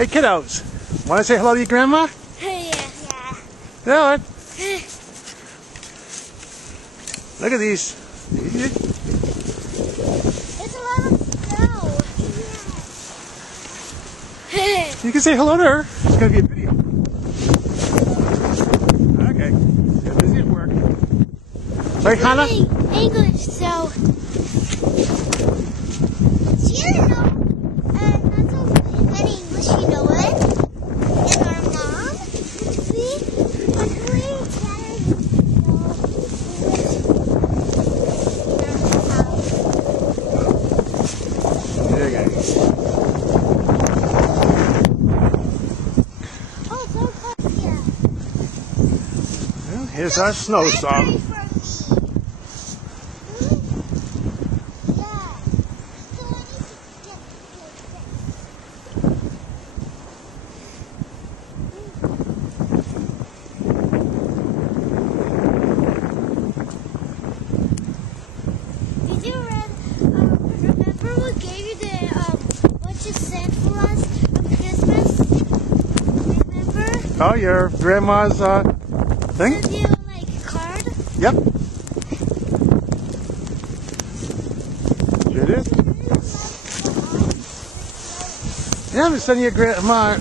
Hey kiddos, want to say hello to your grandma? Yeah. Do it. Look at these. It's a lot of snow. You can say hello to her. It's going to be a video. Okay. Get busy at work. Sorry, Hannah? English, so she didn't know. Not so many English, you know it. And our mom, There you go. oh, so close, yeah. Well, here's our snowstorm. Did you remember we gave you the what you sent for us on Christmas? Remember? Oh, your grandma's thing? Sent you like a card? Yep. Sure did. Yeah, I'm sending your grandma.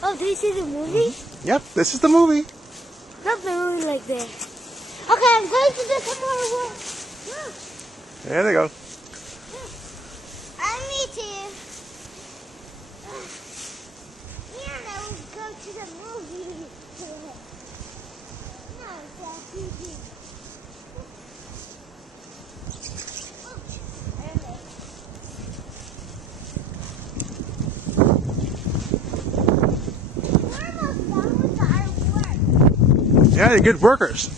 Oh, do you see the movie? Yep, this is the movie. Not the movie like that. Okay, I'm going to the tomorrow one. There they go. I need to. Yeah, I will go to the movie. No, it's a TV. Yeah, they're good workers.